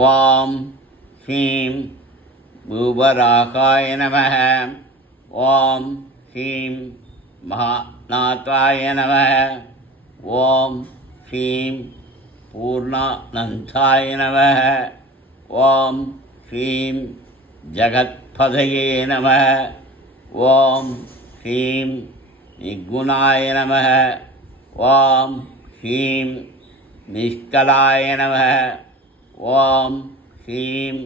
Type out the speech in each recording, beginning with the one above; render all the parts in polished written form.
ॐ ह्रीं भूवराहाय नमः। ॐ ह्रीं महानाथाय नमः। ॐ ह्रीं पूर्णानन्दाय नमः। ॐ ह्रीं जगत्पतये नमः। ॐ ह्रीं निर्गुणाय नमः। ॐ ह्रीं निष्कलाय नमः। ॐ ह्रीं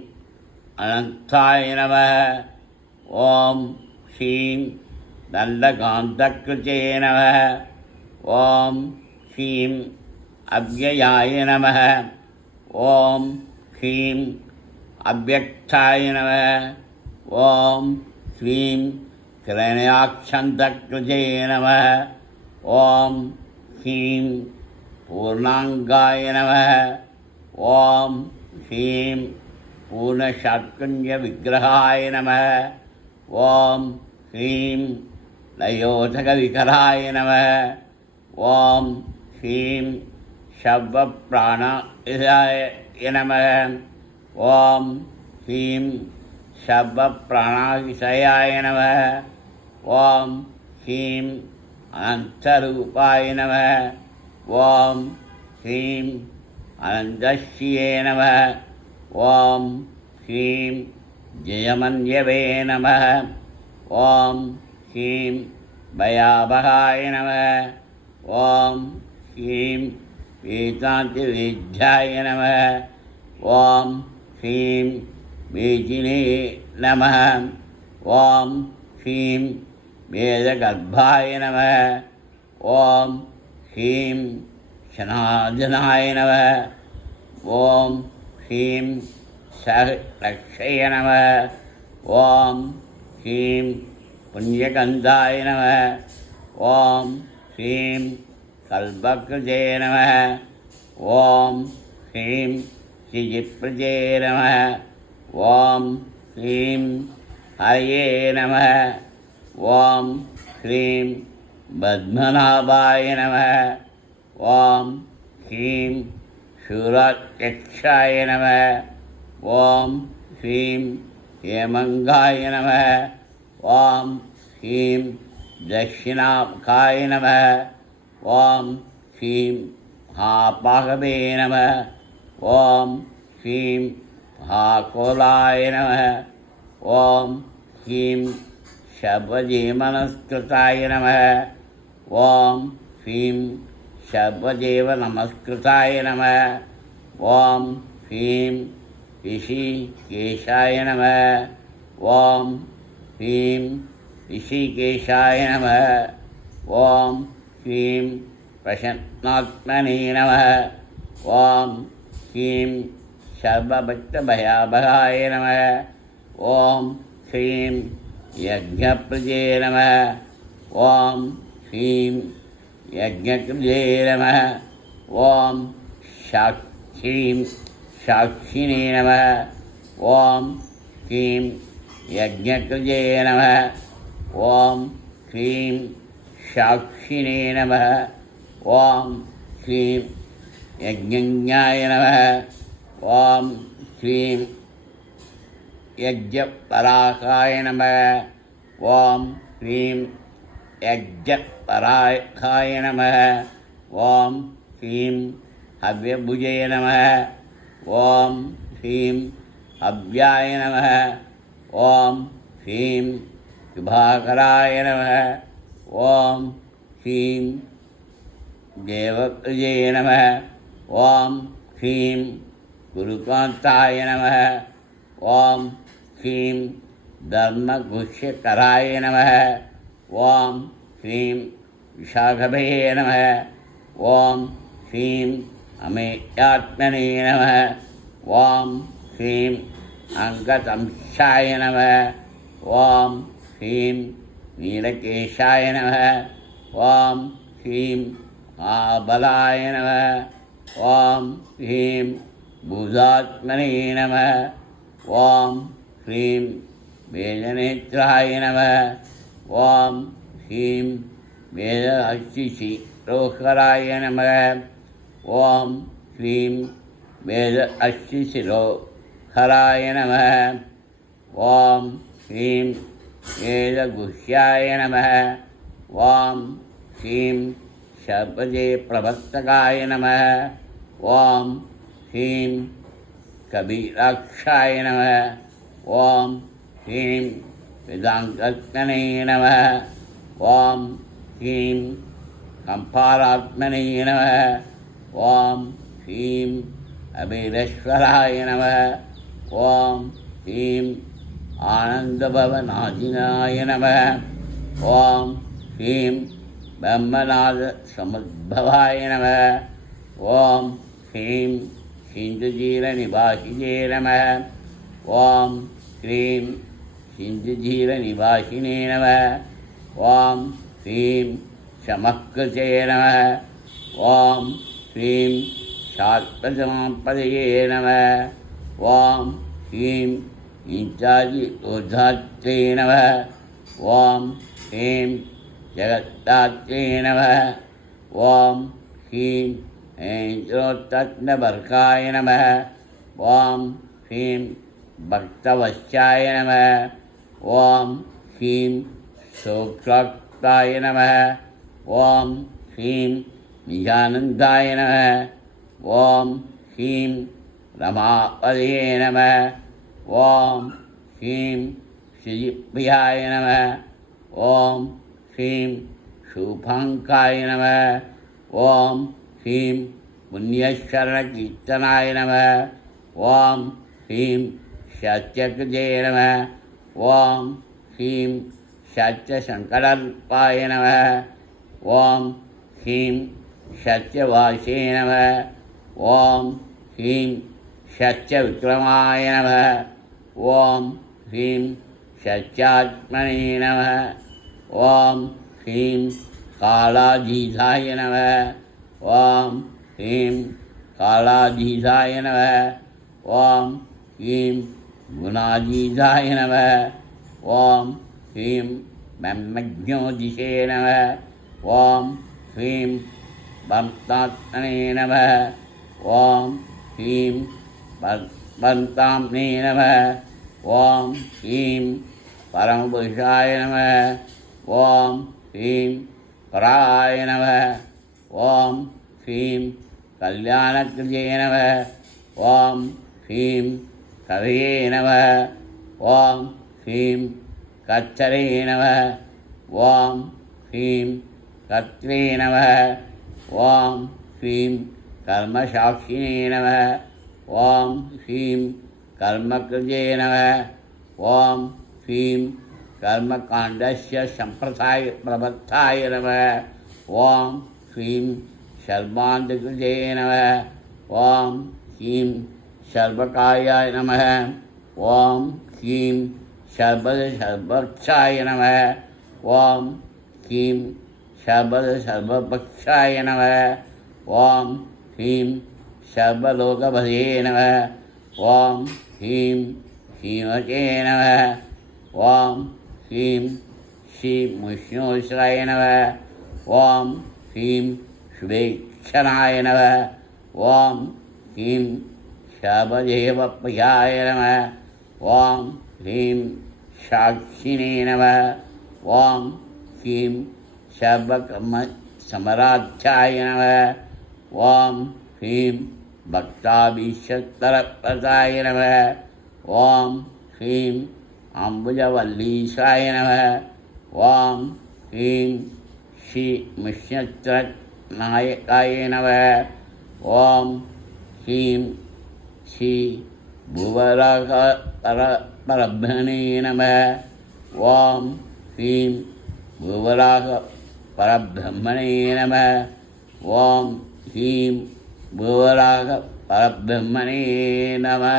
अनन्ताय नमः। ॐ ह्रीं दण्डकान्तकृते नमः। ॐ ह्रीं अव्ययाय नमः। ॐ ह्रीं अव्यक्ताय नमः। ॐ ह्रीं हिरण्याक्षन्तकृते नमः। ॐ ह्रीं पूर्णाङ्गाय नमः। ॐ ह्रीं पूर्णषट्कुञ्जविग्रहाय नमः। ॐ ह्रीं लयोधकविकराय नमः। ॐ ह्रीं शब्दप्राणाय नमः। ॐ ह्रीं शब्दप्राणाविषयाय नमः। ॐ ह्रीं अनन्तरूपाय नमः। ॐ ह्रीं अनन्तश्रिये नमः। ॐ ह्रीं जयमन्यवे नमः। ॐ ह्रीं भयावहाय नमः। ॐ ह्रीं वेदान्तविद्याय नमः। ॐ ह्रीं वेदिने नमः। ॐ ह्रीं वेदगर्भाय नमः। ॐ ह्रीं शनादनाय नमः। ॐ ह्रीं सहरक्षय नमः। ॐ ह्रीं पुण्यगन्धाय नमः। ॐ ह्रीं कल्पकृते नमः। ॐ ह्रीं श्रीजित्प्रजे नमः। ॐ ह्रीं हरये नमः। ॐ ह्रीं पद्मनाभाय नमः। ॐ ह्रीं शूराध्यक्षाय नमः। ॐ ह्रीं हेमङ्गाय नमः। ॐ ह्रीं दक्षिणामुखाय नमः। ॐ ह्रीं महापाहवे नमः। ॐ ह्रीं महाकोलाय नमः। ॐ ह्रीं शब्दजीवनमस्कृताय नमः। ॐ ह्रीं शब्ददेवनमस्कृताय नमः। ॐ ह्रीं ऋषिकेशाय नमः। ॐ ह्रीं ऋषिकेशाय नमः। ॐ ह्रीं प्रसन्नात्मने नमः। ॐ ह्रीं सर्वभक्तभयाभयाय नमः। ॐ ह्रीं यज्ञप्रजे नमः। ॐ ह्रीं यज्ञकृते नमः। ॐ ह्रीं साक्षिणे नमः। ॐ ह्रीं यज्ञकृते नमः। ॐ ह्रीं साक्षिणे नमः। ॐ ह्रीं यज्ञज्ञाय नमः। ॐ ह्रीं यज्ञपराकाय नमः। ॐ ह्रीं यज्ञपराकाय नमः। ॐ ह्रीं हव्यभुजे नमः। ॐ ह्रीं हव्याय नमः। ॐ ह्रीं विभाकराय नमः। ॐ ह्रीं देवकृजे नमः। ॐ ह्रीं गुरुकान्ताय नमः। ॐ ह्रीं धर्मगुह्यकराय नमः। ॐ ह्रीं विशाखभे नमः। ॐ ह्रीं अमेयात्मने नमः। ॐ ह्रीं अङ्गतंशाय नमः। ॐ ह्रीं नीलकेशाय नमः। ॐ ह्रीं आबलाय नमः। ॐ ह्रीं बुधात्मने नमः। ॐ ह्रीं वेदनेत्राय नमः। ॐ ह्रीं वेदशिशिरोहराय नमः। ॐ ह्रीं वेद अश्विशिरो हराय नमः। ॐ ह्रीं वेदगुह्याय नमः। ॐ ह्रीं सर्पजे प्रवर्तकाय नमः। ॐ ह्रीं कबीराक्षाय नमः। ॐ ह्रीं वेदाङ्गत्मने नमः। ॐ ह्रीं कंपारात्मने नमः। ॐ ह्रीं अबीरेश्वराय नमः। ॐ ह्रीं आनन्दभवनादिनाय नमः। ॐ ह्रीं ब्रह्मनादसमुद्भवाय नमः। ॐ ह्रीं सिन्धुजीरनिवासिने नमः। ॐ ह्रीं सिन्धुजीरनिवासिने नमः। ॐ ह्रीं समकृते नमः। ॐ ह्रीं शात्पदमापदये नमः। ॐ ह्रीं इंचादिऊर्धात्रे नमः। ॐ ह्रीं जगत्तात्रे नमः। ॐ ह्रीं ऐन्द्रोत्तत्नबर्काय नमः। ॐ ह्रीं भक्तवश्याय नमः। ॐ ह्रीं सोक्ष्वाक्ताय नमः। ॐ ह्रीं निजानन्दाय नमः। ॐ ह्रीं रमापदये नमः। ॐ ह्रीं श्रीप्रियाय नमः। ॐ ह्रीं शूभाङ्काय नमः। ॐ ह्रीं पुण्यशरणकीर्तनाय नमः। ॐ ह्रीं सत्यकृते नमः। ॐ ह्रीं सत्यशङ्कराल्पाय नमः। ॐ ह्रीं सत्यवासे नमः। ॐ ह्रीं सत्यविक्रमाय नमः। ॐ ह्रीं सत्यात्मने नमः। ॐ ह्रीं कालाधीशाय नमः। ॐ ह्रीं कालाधीशाय नमः। ॐ ह्रीं गुणाधीशाय नमः। ॐ ह्रीं ब्रह्मज्ञोतिषे नमः। ॐ ह्रीं ब्रह्मात्मने नमः। ॐ ह्रीं पंताम्ने नमः। ॐ ह्रीं परमपुरुषाय नमः। ॐ ह्रीं पराय नमः। ॐ ह्रीं कल्याणकृते नमः। ॐ ह्रीं कवये नमः। ॐ ह्रीं कच्चरे नमः। ॐ ह्रीं कर्त्रे नमः। ॐ ह्रीं कर्मसाक्षिणे नमः। ॐ ह्रीं कर्मकृते नमः। ॐ ह्रीं कर्मकाण्डस्य सम्प्रदायप्रबद्धाय नमः। ॐ ह्रीं सर्वान्तकृते नमः। ॐ ह्रीं सर्वकायाय नमः। ॐ ह्रीं सर्वक्षाय नमः। ॐ ह्रीं सर्वपक्षाय नमः। ॐ ह्रीं सर्वलोकपदये नमः। ॐ ह्रीं श्रीमते नमः। ॐ ह्रीं श्रीमुष्णोश्वराय नमः। ॐ ह्रीं शुभेक्षणाय नमः। ॐ ह्रीं सर्वदेवप्रियाय नमः। ॐ ह्रीं साक्षिणे नमः। ॐ ह्रीं सर्वकर्मसमराध्याय नमः। ॐ ह्रीं भक्ताभीष्टरप्रदाय नमः। ॐ ह्रीं अम्बुजवल्लीशाय नमः। ॐ ह्रीं श्रीमुष्णनायकाय नमः। ॐ ह्रीं श्री भुवरागपरब्रह्मणे नमः। ॐ ह्रीं भुवरागपरब्रह्मणे नमः। ॐ ह्रीं भुवरागपरब्रह्मणे नमः।